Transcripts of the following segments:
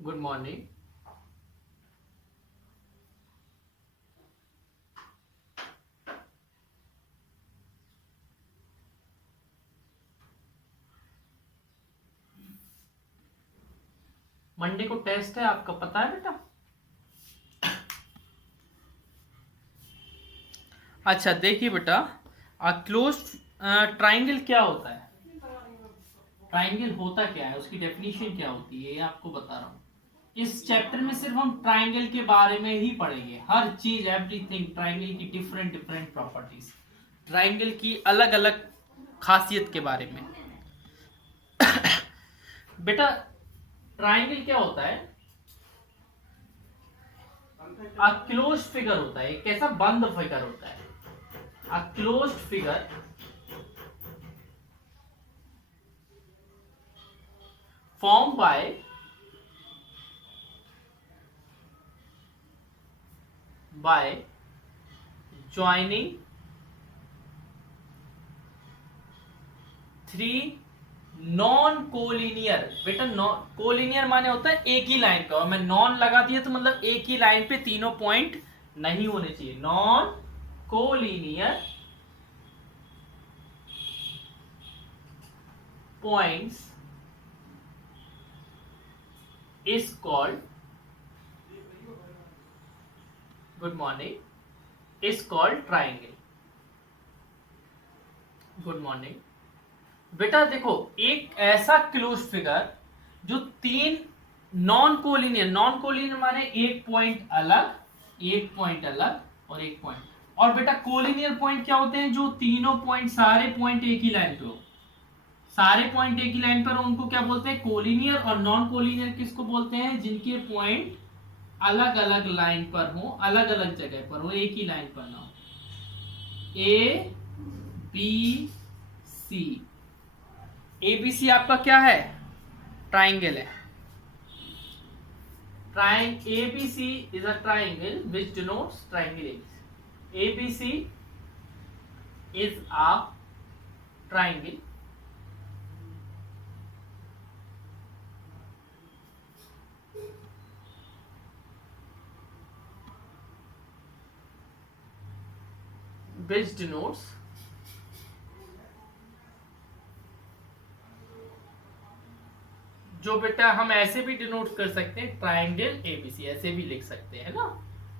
Good morning. Monday को test है, आपका पता है बेटा? अच्छा देखिए बेटा, क्लोज ट्राइंगल क्या होता है? ट्राइंगल होता क्या है, उसकी डेफिनेशन क्या होती है, ये आपको बता रहा हूँ। इस चैप्टर में सिर्फ हम ट्राइंगल के बारे में ही पढ़ेंगे, हर चीज एवरीथिंग ट्राइंगल की डिफरेंट डिफरेंट प्रॉपर्टीज, ट्राइंगल की अलग अलग खासियत के बारे में। बेटा ट्राइंगल क्या होता है? क्लोज फिगर होता है, कैसा बंद फिगर होता है। Close figure formed by joining three non collinear. बेटा कोलिनियर माने होता है एक ही लाइन का, और मैं नॉन लगा दिया तो मतलब एक ही लाइन पे तीनों पॉइंट नहीं होने चाहिए। Non collinear points is called, good morning, is called triangle. Good morning बेटा, देखो एक ऐसा क्लोज फिगर जो तीन नॉन कोलिनियर माने एक पॉइंट अलग, एक पॉइंट अलग और एक पॉइंट। और बेटा कोलिनियर पॉइंट क्या होते हैं? जो तीनों पॉइंट, सारे पॉइंट एक ही लाइन पे हो, सारे पॉइंट एक ही लाइन पर हो, उनको क्या बोलते हैं? कोलिनियर। और नॉन कोलिनियर किसको बोलते हैं? जिनके पॉइंट अलग अलग लाइन पर हो, अलग अलग जगह पर हो, एक ही लाइन पर ना हो। ए बी सी, एबीसी आपका क्या है? ट्राइंगल है। ABC is a triangle which denotes triangle ABC. ABC is a triangle which denotes जो बेटा हम ऐसे भी डिनोट कर सकते हैं, ट्राइंगल एबीसी ऐसे भी लिख सकते हैं ना।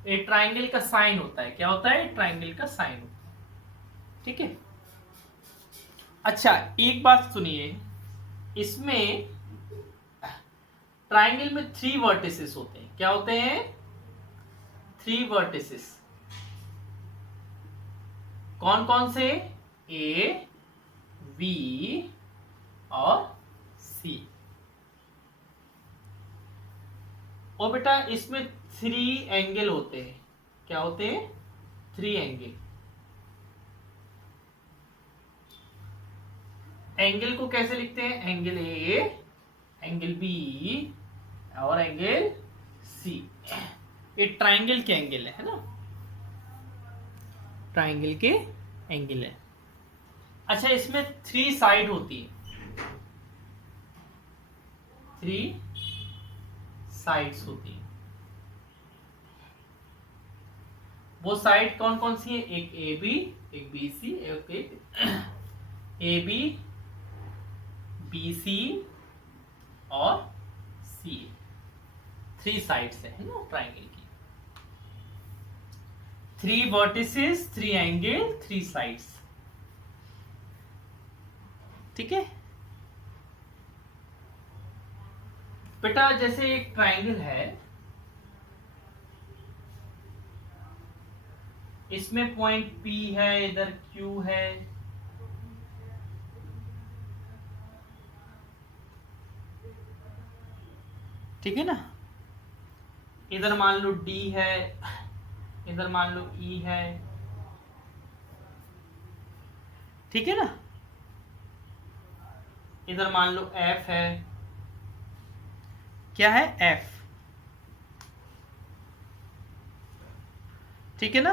ये ट्राइंगल का साइन होता है। क्या होता है? ट्राइंगल का साइन होता है। ठीक है। अच्छा एक बात सुनिए, इसमें ट्राइंगल में थ्री वर्टिसेस होते हैं। क्या होते हैं? Three vertices. कौन कौन से? ए, बी और सी। और बेटा इसमें थ्री एंगल होते हैं। क्या होते हैं? Three angle. एंगल को कैसे लिखते हैं? एंगल ए, एंगल बी और एंगल सी। ये ट्राइंगल के एंगल है ना, ट्राइंगल के एंगल है। अच्छा इसमें थ्री साइड होती है, थ्री साइड्स होती है। वो साइड कौन कौन सी है? एक ए बी, एक बी सी, एक ए बी, बी सी और सी। थ्री साइड्स है ना ट्राइंगल की। Three vertices, three angle, three sides. ठीक है बेटा, जैसे एक ट्राइंगल है, इसमें पॉइंट P है, इधर Q है, ठीक है ना। इधर मान लो D है, इधर मान लो E है, ठीक है ना। इधर मान लो F है। क्या है? F, ठीक है ना।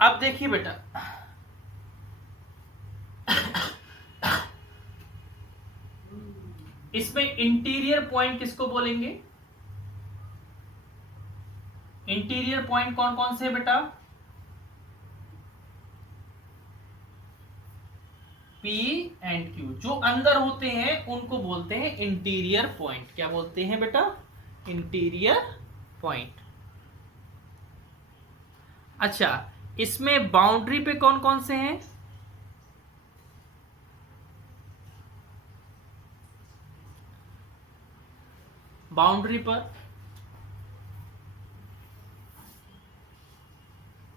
अब देखिए बेटा, इसमें इंटीरियर पॉइंट किसको बोलेंगे? इंटीरियर पॉइंट कौन कौन से है बेटा? P एंड Q, जो अंदर होते हैं उनको बोलते हैं इंटीरियर पॉइंट। क्या बोलते हैं बेटा? Interior point. अच्छा, इसमें बाउंड्री पे कौन कौन से हैं? बाउंड्री पर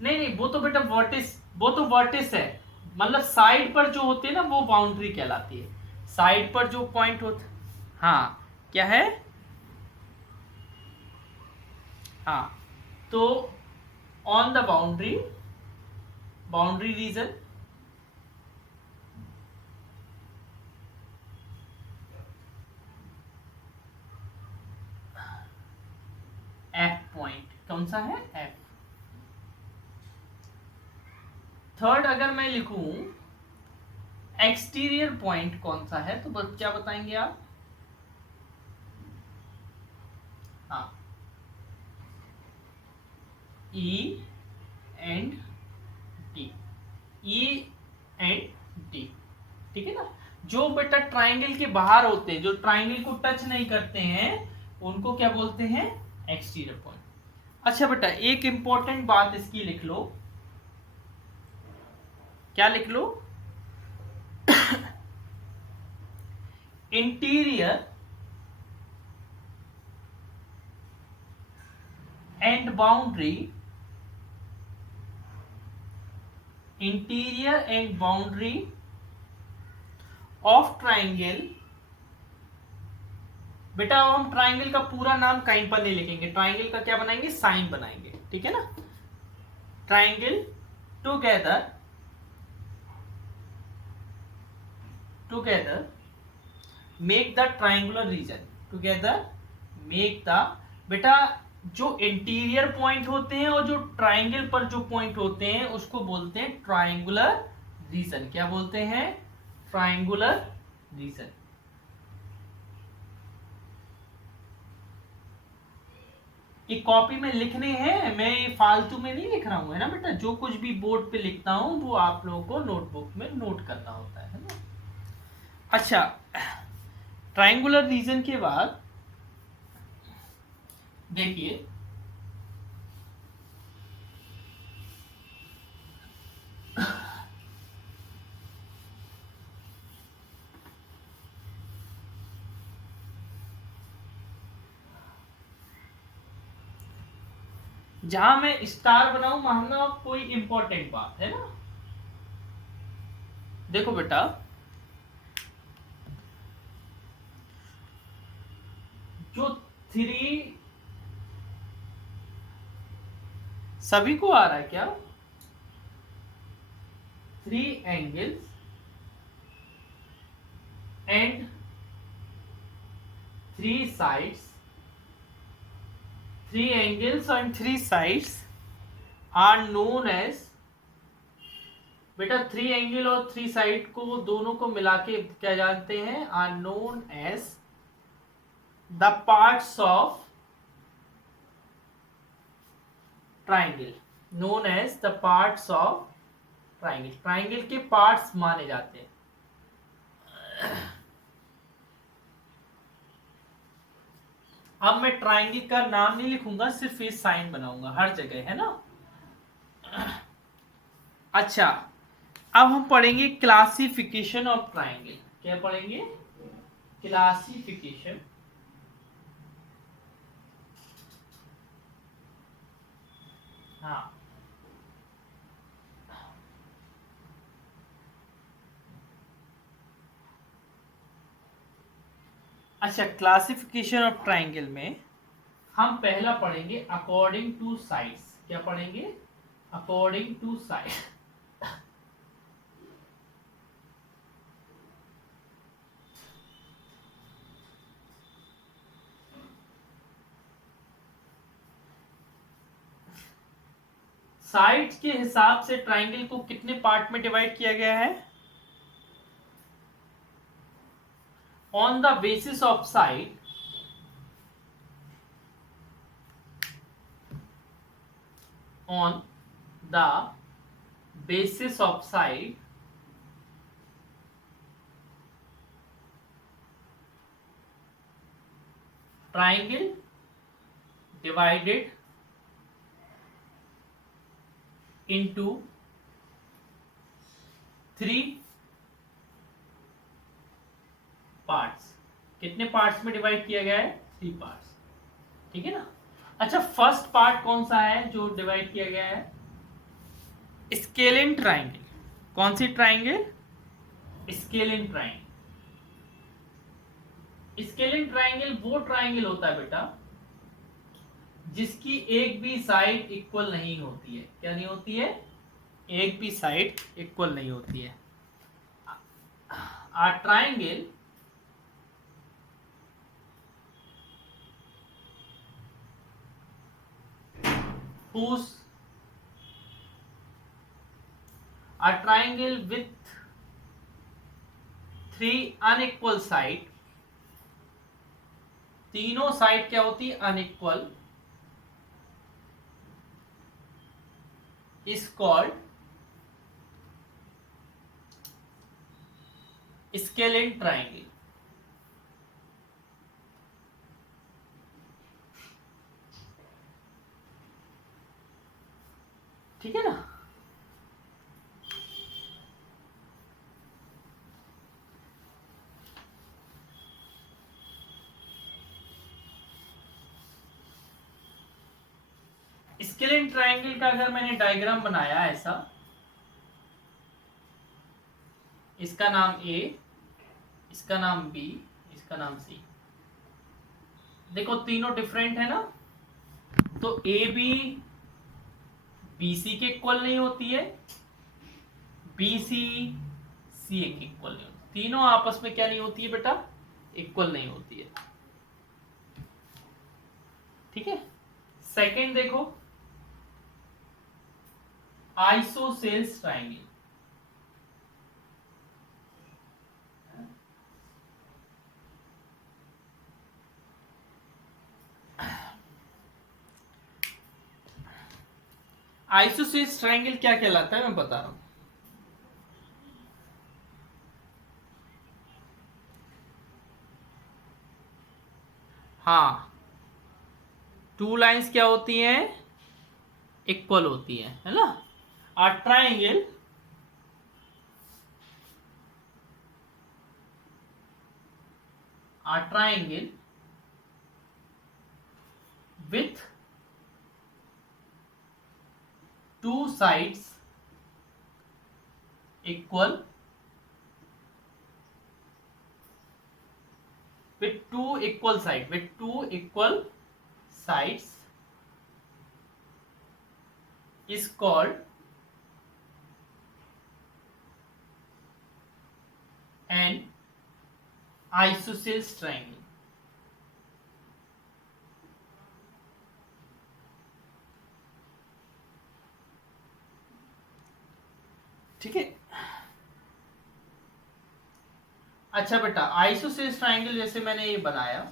नहीं नहीं, वो तो बेटा वर्टिस, वो तो वर्टिस है, मतलब साइड पर जो होते हैं ना वो बाउंड्री कहलाती है। साइड पर जो पॉइंट होते, हाँ क्या है, हाँ, तो on the boundary, boundary region, F point, कौन सा है? एफ। थर्ड अगर मैं लिखूं एक्सटीरियर पॉइंट कौन सा है, तो क्या बताएंगे आप? हाँ, E and D, E and D, ठीक है ना। जो बेटा ट्राइंगल के बाहर होते हैं, जो ट्राइंगल को टच नहीं करते हैं, उनको क्या बोलते हैं? Exterior point. अच्छा बेटा, एक इंपॉर्टेंट बात इसकी लिख लो। क्या लिख लो? Interior and boundary, interior and boundary of triangle. बेटा अब हम ट्राइंगल का पूरा नाम कहीं पर नहीं लिखेंगे, ट्राइंगल का क्या बनाएंगे? साइन बनाएंगे, ठीक है ना। Triangle together, together make the triangular region, together make the, बेटा जो इंटीरियर पॉइंट होते हैं और जो ट्राइंगल पर जो पॉइंट होते हैं उसको बोलते हैं ट्राइंगुलर रीजन। क्या बोलते हैं? Triangular reason. ये कॉपी में लिखने हैं, मैं ये फालतू में नहीं लिख रहा हूं, है ना बेटा। जो कुछ भी बोर्ड पे लिखता हूं वो आप लोगों को नोटबुक में नोट करना होता है ना। अच्छा, ट्राइंगुलर रीजन के बाद देखिए, जहां मैं स्टार बनाऊं मानना कोई इंपॉर्टेंट बात है ना। देखो बेटा, जो थ्री, सभी को आ रहा है क्या? Three angles and three sides, three angles and three sides are known as, बेटा थ्री एंगल और थ्री साइड को दोनों को मिला के क्या जानते हैं? Are known as the parts of triangle, known as the parts of triangle, triangle के पार्ट्स माने जाते हैं। अब मैं ट्राइंगल का नाम नहीं लिखूंगा, सिर्फ ये साइन बनाऊंगा हर जगह, है ना। अच्छा, अब हम पढ़ेंगे क्लासिफिकेशन ऑफ ट्राइंगल। क्या पढ़ेंगे? क्लासिफिकेशन, हाँ। अच्छा, क्लासिफिकेशन ऑफ ट्राइंगल में हम पहला पढ़ेंगे अकॉर्डिंग टू साइड्स। क्या पढ़ेंगे? According to side. साइड्स के हिसाब से ट्राइंगल को कितने पार्ट में डिवाइड किया गया है? On the basis of side, on the basis of side, triangle divided into 3 parts. कितने पार्ट्स में डिवाइड किया गया है? 3 पार्ट्स, ठीक है ना। अच्छा, फर्स्ट पार्ट कौन सा है जो डिवाइड किया गया है? Scalene triangle. कौन सी triangle? Scalene triangle. Scalene triangle वो ट्राइंगल होता है बेटा जिसकी एक भी साइड इक्वल नहीं होती है। क्या नहीं होती है? एक भी साइड इक्वल नहीं होती है। Ah triangle whose a triangle with 3 unequal side, तीनों साइड क्या होती है? Unequal, is called scalene triangle। ठीक है ना। स्केलिन ट्राइंगल का अगर मैंने डायग्राम बनाया ऐसा, इसका नाम ए, इसका नाम बी, इसका नाम सी। देखो तीनों डिफरेंट है ना, तो ए बी बी सी के इक्वल नहीं होती है, बी सी सी ए के इक्वल नहीं होती। तीनों आपस में क्या नहीं होती है बेटा? इक्वल नहीं होती है। ठीक है। सेकंड देखो, आइसोसेल्स ट्राइंगल। आइसोसेल्स ट्राइंगल क्या कहलाता है मैं बता रहा हूं। हाँ, 2 लाइंस क्या होती हैं? इक्वल होती है ना। आ triangle with 2 sides equal, with 2 equal sides is called an isosceles triangle। ठीक है। अच्छा बेटा, आइसोसेल्स ट्राइंगल जैसे मैंने ये बनाया,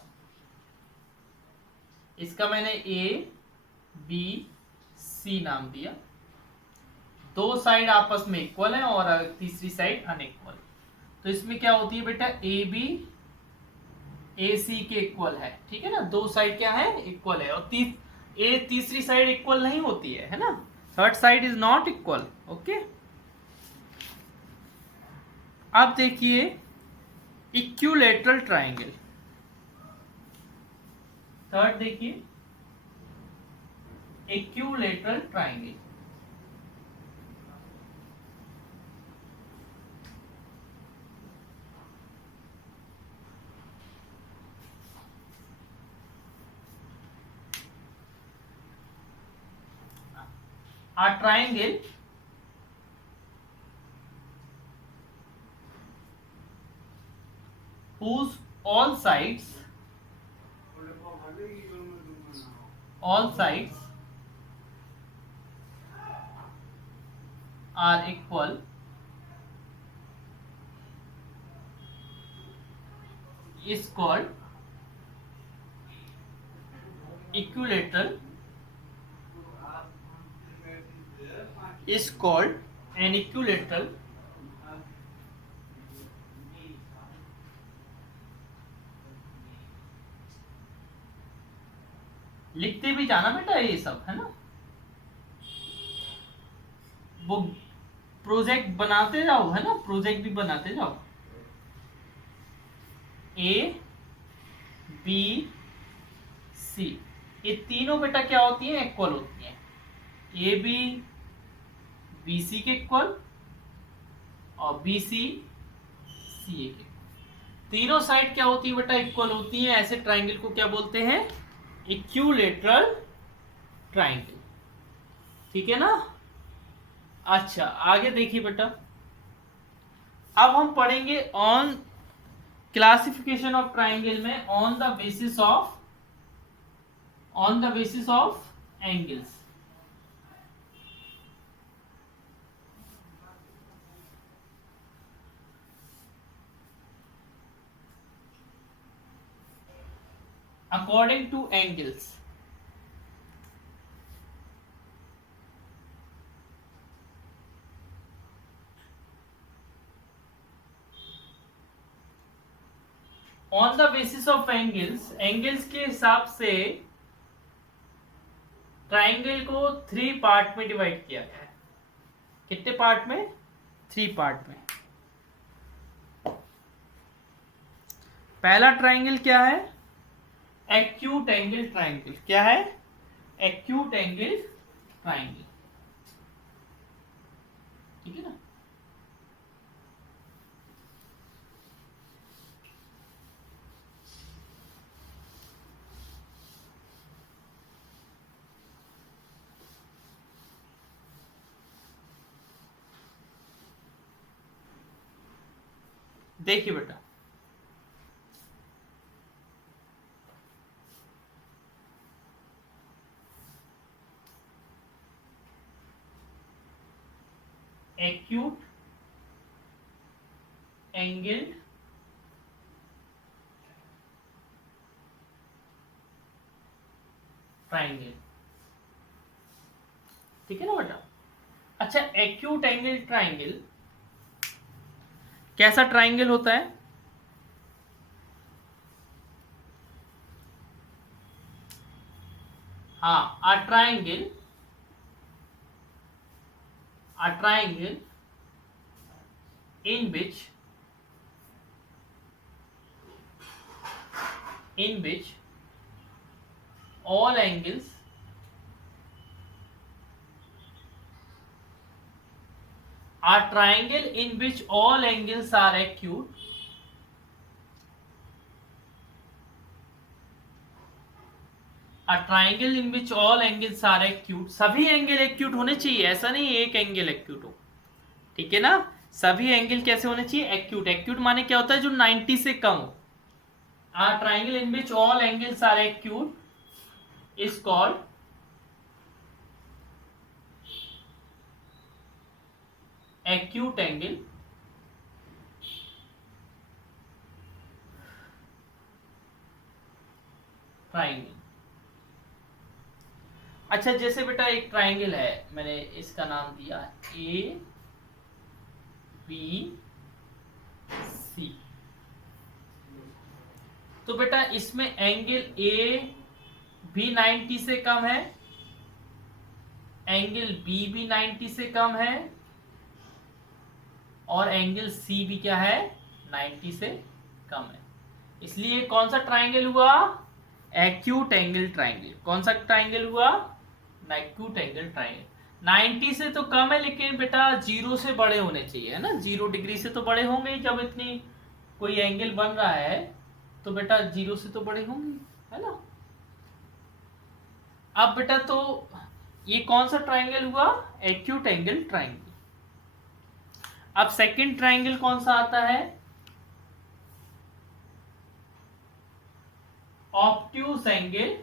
इसका मैंने ए बी सी नाम दिया। 2 साइड आपस में इक्वल है और तीसरी साइड अनइक्वल। तो इसमें क्या होती है बेटा? ए बी ए सी के इक्वल है। ठीक है ना, 2 साइड क्या है? इक्वल है। और तीसरी साइड इक्वल नहीं होती है ना। Third side is not equal. Okay. अब देखिए इक्विलैटरल ट्राइंगल। थर्ड देखिए equilateral triangle. A triangle whose all sides are equal is called equilateral, is called an equilateral लिखते भी जाना बेटा ये सब है ना, वो प्रोजेक्ट बनाते जाओ है ना, प्रोजेक्ट भी बनाते जाओ। ए बी सी ये तीनों बेटा क्या होती है, इक्वल होती है। ए बी बी सी के इक्वल और बी सी सी ए के, तीनों साइड क्या होती है बेटा, इक्वल होती है। ऐसे ट्राइंगल को क्या बोलते हैं, इक्विलेटरल ट्राइंगल। ठीक है ना। अच्छा आगे देखिए बेटा, अब हम पढ़ेंगे ऑन क्लासिफिकेशन ऑफ ट्राइंगल में on the basis of angles. According two angles. On the basis of angles, angles के हिसाब से ट्राइंगल को 3 पार्ट में डिवाइड किया गया है। कितने पार्ट में, 3 पार्ट में। पहला ट्राइंगल क्या है, एक्यूट एंगल ट्राइंगल। क्या है, एक्यूट एंगल ट्राइंगल। ठीक है ना। देखिए बेटा, एक्यूट एंगल ट्राइंगल। ठीक है ना बेटा। अच्छा एक्यूट एंगल ट्राइंगल कैसा ट्राइंगल होता है, हाँ a triangle in which all angles a triangle in which all angles are acute triangle in which all angles are acute. सभी एंगल एक्यूट होने चाहिए, ऐसा नहीं एक एंगल एक्यूट हो। ठीक है ना, सभी एंगल कैसे होने चाहिए, एक्यूट। एक्यूट माने क्या होता है, जो 90 से कम हो। Triangle in which all angles are acute is called acute angle triangle. अच्छा जैसे बेटा एक ट्राइंगल है, मैंने इसका नाम दिया ए बी सी। तो बेटा इसमें एंगल ए भी 90 से कम है, एंगल बी भी 90 से कम है, और एंगल सी भी क्या है, 90 से कम है। इसलिए कौन सा ट्राइंगल हुआ, एक्यूट एंगल ट्राइंगल। कौन सा ट्राइंगल हुआ, एक्यूट एंगल ट्राइंगल। 90 से तो कम है, लेकिन बेटा 0 से बड़े होने चाहिए, है ना। 0 डिग्री से तो बड़े होंगे, जब इतनी कोई एंगल बन रहा है तो बेटा 0 से तो बड़े होंगे, है ना। अब बेटा तो ये कौन सा ट्राइंगल हुआ, एक्यूट एंगल ट्राइंगल। अब सेकंड ट्राइंगल कौन सा आता है, ऑब्ट्यूज एंगल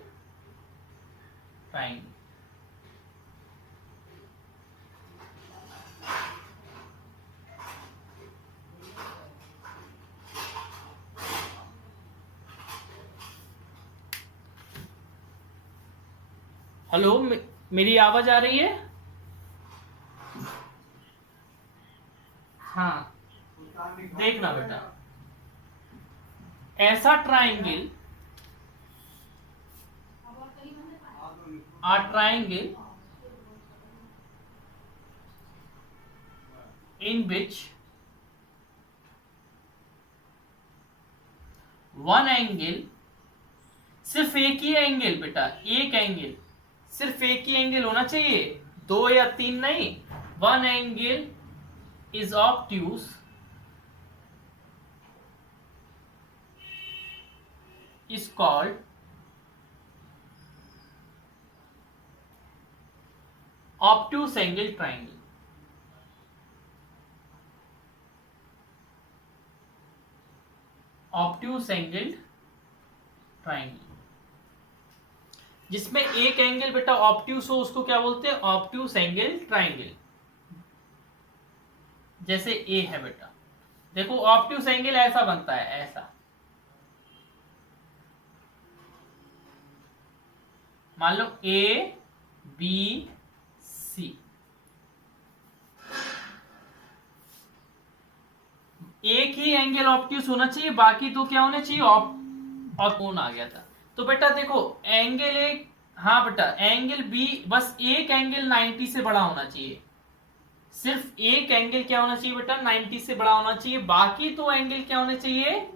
ट्राइंगल। हेलो, मेरी आवाज आ रही है? हाँ, देखना बेटा, ऐसा triangle, a triangle in which one angle, सिर्फ एक ही एंगल बेटा, एक एंगल, सिर्फ एक ही एंगल होना चाहिए, दो या तीन नहीं, one angle is obtuse is called obtuse angle triangle. Obtuse angle triangle, जिसमें एक एंगल बेटा ऑब्ट्यूज हो उसको क्या बोलते हैं? Obtuse angle triangle. जैसे ए है बेटा, देखो ऑब्ट्यूज एंगल ऐसा बनता है, ऐसा मान लो ए बी सी, एक ही एंगल ऑब्ट्यूज होना चाहिए, बाकी तो क्या होना चाहिए? ऑप्टून आ गया था। तो बेटा देखो एंगल एक, हाँ बेटा एंगल बी, बस एक एंगल 90 से बड़ा होना चाहिए, सिर्फ एक एंगल क्या होना चाहिए बेटा? 90 से बड़ा होना चाहिए, बाकी तो एंगल क्या होने चाहिए?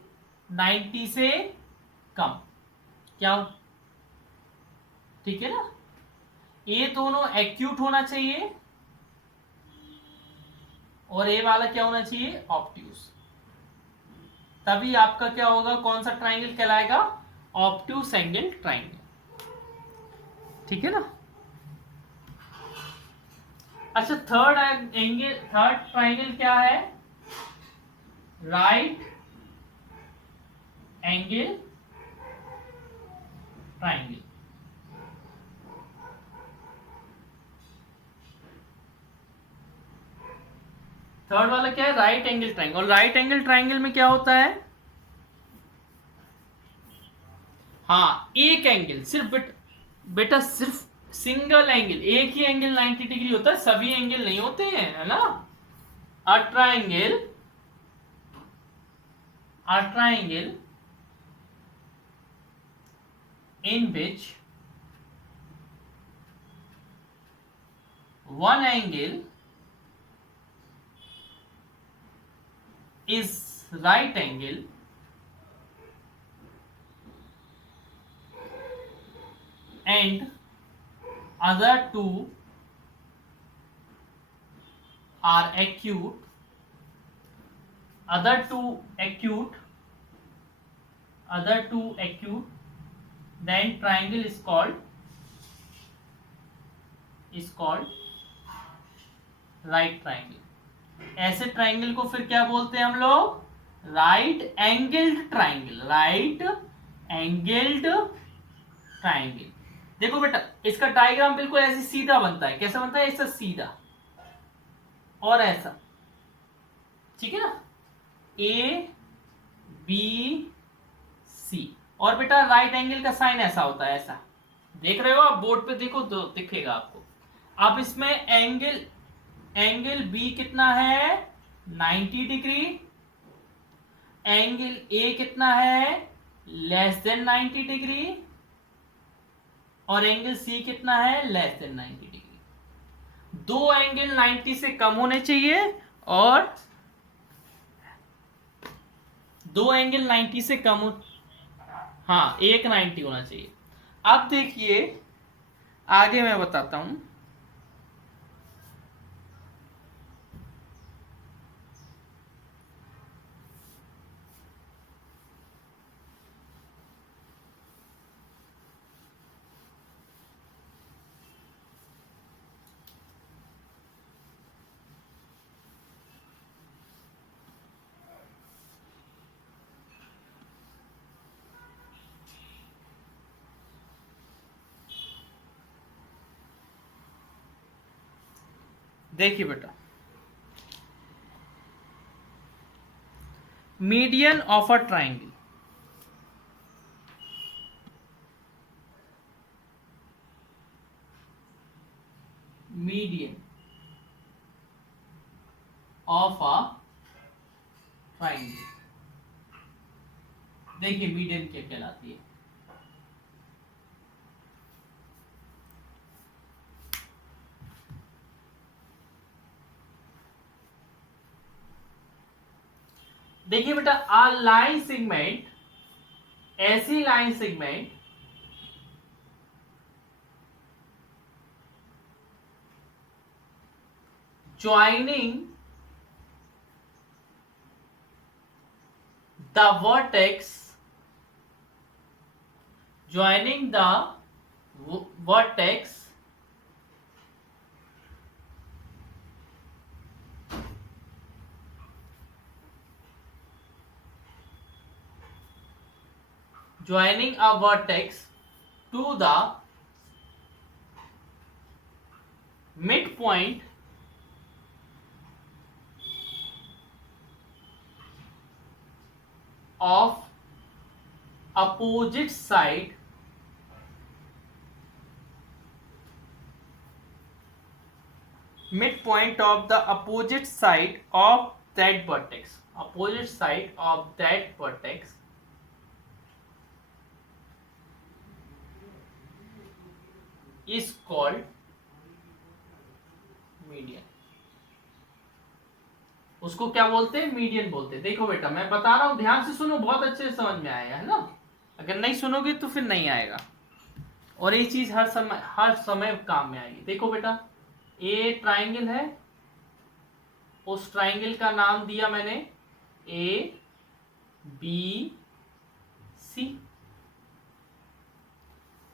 90 से कम। क्या? ठीक है ना? ये दोनों एक्यूट होना चाहिए और ए वाला क्या होना चाहिए? ऑब्ट्यूज। तभी आपका क्या होगा? कौन सा ट्राइंगल कहलाएगा? Obtuse angle triangle. ठीक है ना? अच्छा, थर्ड एंगल, थर्ड ट्राइंगल क्या है? Right angle triangle. थर्ड वाला क्या है? Right angle triangle. और राइट एंगल ट्राइंगल में क्या होता है? हाँ, एक एंगल सिर्फ बेटा सिर्फ सिंगल एंगल, एक ही एंगल 90 डिग्री होता है, सभी एंगल नहीं होते हैं, है ना? A triangle in which one angle is right angle and other two are acute, other two acute, then triangle is called right triangle। ऐसे ट्राइंगल को फिर क्या बोलते हैं हम लोग? Right angled triangle. Right angled triangle. देखो बेटा इसका डायग्राम बिल्कुल ऐसे सीधा बनता है। कैसा बनता है? ऐसा सीधा और ऐसा। ठीक है ना? A B C. और बेटा राइट एंगल का साइन ऐसा होता है, ऐसा। देख रहे हो आप? बोर्ड पे देखो तो दिखेगा आपको। अब इसमें एंगल बी कितना है? 90 डिग्री। एंगल ए कितना है? Less than 90 degree. और एंगल सी कितना है? Less than 90 degree. दो एंगल 90 से कम होने चाहिए और दो एंगल 90 से कम हो, हाँ एक 90 होना चाहिए। अब देखिए आगे मैं बताता हूं। देखिए बेटा, median of a triangle, median of a triangle. देखिए मीडियन क्या कहलाती है। देखिए बेटा, आ लाइन सेगमेंट, ऐसी line segment joining the vertex, joining the vertex joining a vertex to the midpoint of opposite side midpoint of the opposite side of that vertex, opposite side of that vertex is called median। उसको क्या बोलते हैं? Median बोलते हैं। देखो बेटा मैं बता रहा हूं, ध्यान से सुनो, बहुत अच्छे से समझ में आएगा, है ना। अगर नहीं सुनोगे तो फिर नहीं आएगा, और ये चीज हर समय काम में आएगी। देखो बेटा, ए ट्राइंगल है, उस ट्राइंगल का नाम दिया मैंने ए बी सी,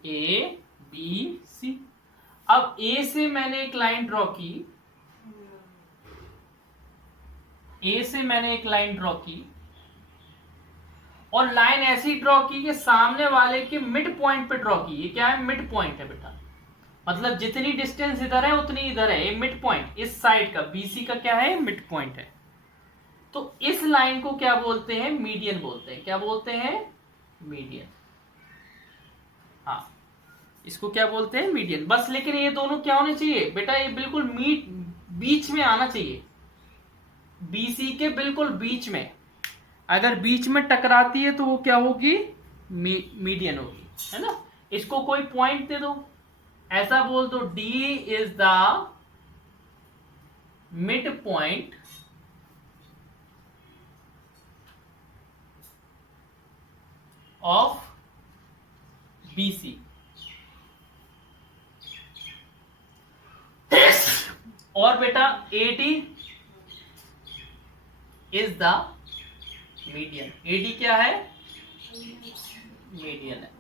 ए बी सी। अब ए से मैंने एक लाइन ड्रॉ की, ए से मैंने एक लाइन ड्रॉ की, और लाइन ऐसी ड्रॉ की कि सामने वाले के मिड पॉइंट पे ड्रॉ की। ये क्या है? मिड पॉइंट है बेटा, मतलब जितनी डिस्टेंस इधर है उतनी इधर है। ये मिड पॉइंट इस साइड का बीसी का क्या है? मिड पॉइंट है। तो इस लाइन को क्या बोलते हैं? मीडियन बोलते हैं। क्या बोलते हैं? मीडियन। हाँ, इसको क्या बोलते हैं? मीडियन। बस लेकिन ये दोनों क्या होने चाहिए बेटा? ये बिल्कुल बीच में आना चाहिए, बीसी के बिल्कुल बीच में। अगर बीच में टकराती है तो वो क्या होगी? मीडियन होगी, है ना। इसको कोई पॉइंट दे दो, ऐसा बोल दो D is the midpoint of BC, और बेटा AD is the median. AD क्या है? मीडियन है।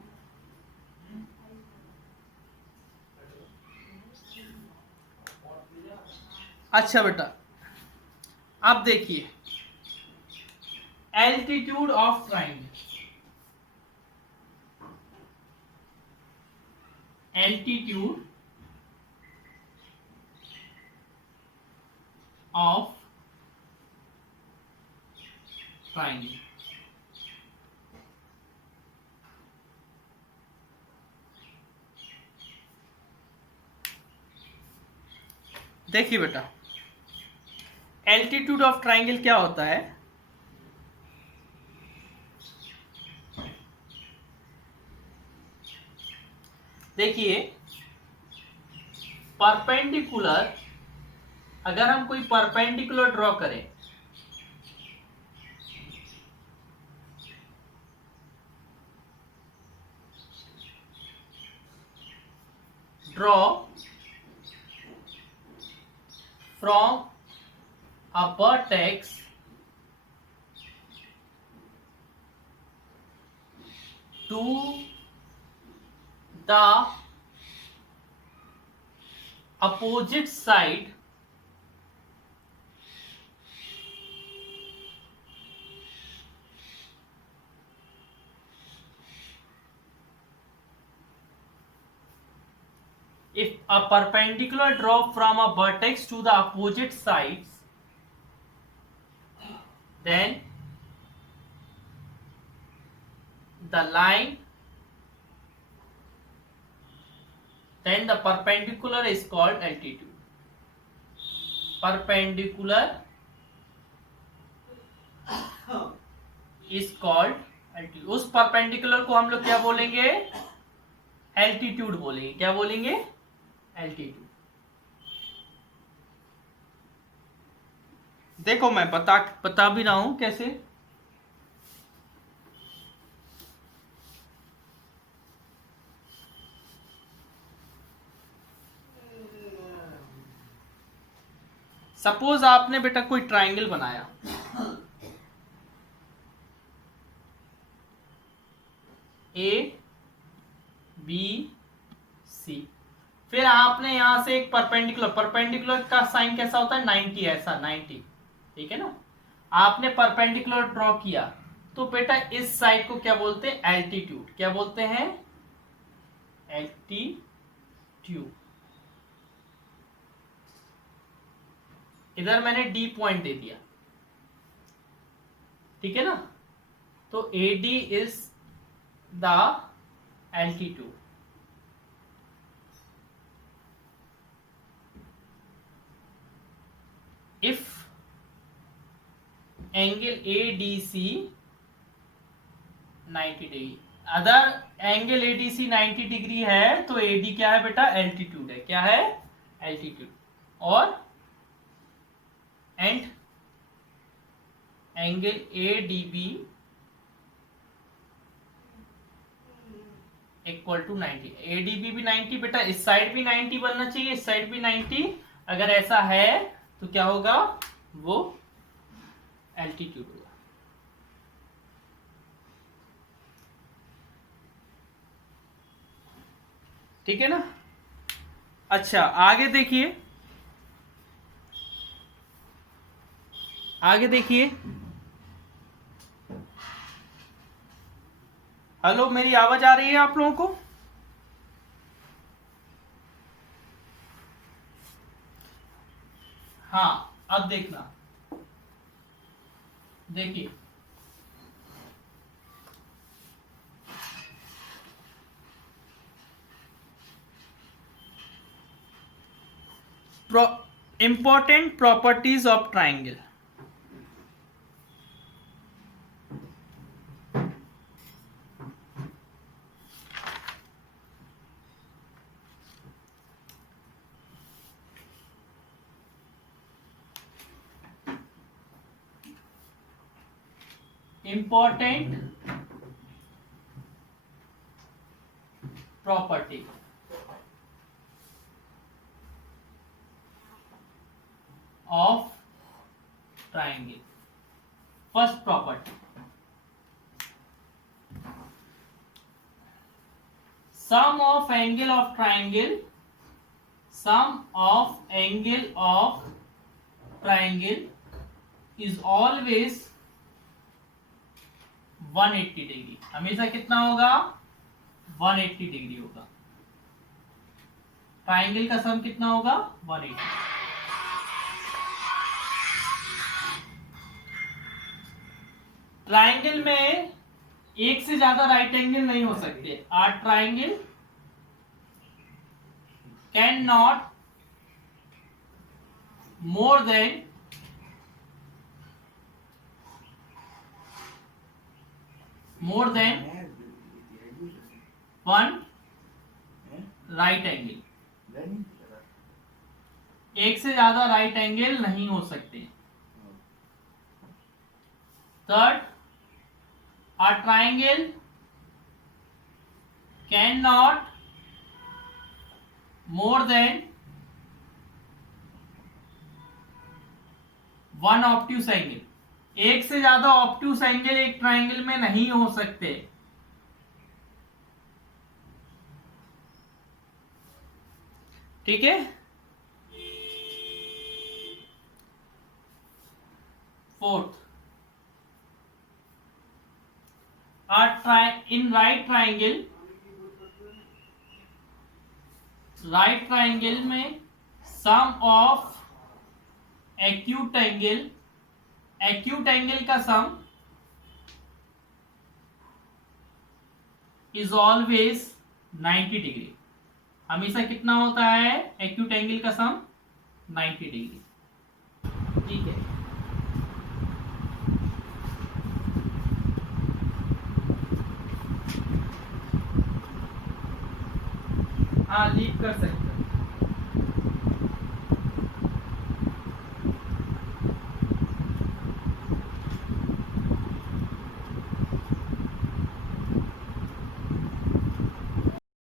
अच्छा बेटा, अब देखिए altitude of triangle, altitude of triangle. देखिए बेटा, एल्टीट्यूड ऑफ ट्राइंगल क्या होता है? देखिए परपेंडिकुलर, अगर हम कोई परपेंडिकुलर ड्रॉ करें, draw from a vertex to the opposite side if a perpendicular drop from a vertex to the opposite sides, then the line then the perpendicular is called altitude. Perpendicular is called altitude. उस perpendicular को हम लोग क्या बोलेंगे? altitude बोलेंगे. क्या बोलेंगे? altitude. देखो मैं बता भी रहा हूं कैसे. सपोज आपने बेटा कोई ट्राइंगल बनाया, ए बी सी, फिर आपने यहां से एक परपेंडिकुलर का साइन कैसा होता है? 90. ऐसा 90, ठीक है ना. आपने परपेंडिकुलर ड्रॉ किया तो बेटा इस साइड को क्या बोलते हैं? एल्टीट्यूड. क्या बोलते हैं? एल्टीट्यूड. इधर मैंने डी पॉइंट दे दिया, ठीक है ना. तो A D is the altitude. If angle A D C 90 degree, other angle A D C 90 degree है तो ए डी क्या है बेटा? एल्टीट्यूड है. क्या है? एल्टीट्यूड. और and angle A D B equal to 90. A D B भी 90 बेटा, इस साइड भी 90 बनना चाहिए, इस साइड भी 90. अगर ऐसा है तो क्या होगा? वो एल्टीट्यूड होगा. ठीक है ना. अच्छा आगे देखिए, आगे देखिए. हेलो, मेरी आवाज आ रही है आप लोगों को? हाँ, अब देखना, देखिए important properties of triangle. important property of triangle. First property, sum of angle of triangle, sum of angle of triangle is always 180 degree. हमेशा कितना होगा? 180 डिग्री होगा. ट्राइंगल का सम कितना होगा? 180. ट्राइंगल में एक से ज्यादा राइट एंगल नहीं हो सकते. A triangle can not more than one right angle. एक से ज्यादा राइट एंगल नहीं हो सकते. Third, a triangle cannot more than one obtuse angle. एक से ज्यादा ऑब्ट्यूस एंगल एक ट्राइंगल में नहीं हो सकते. ठीक है. फोर्थ, in right triangle में sum of acute angle का sum is always 90 डिग्री. हमेशा कितना होता है एक्यूट एंगल का सम 90 डिग्री। ठीक है, हाँ लीव कर सकते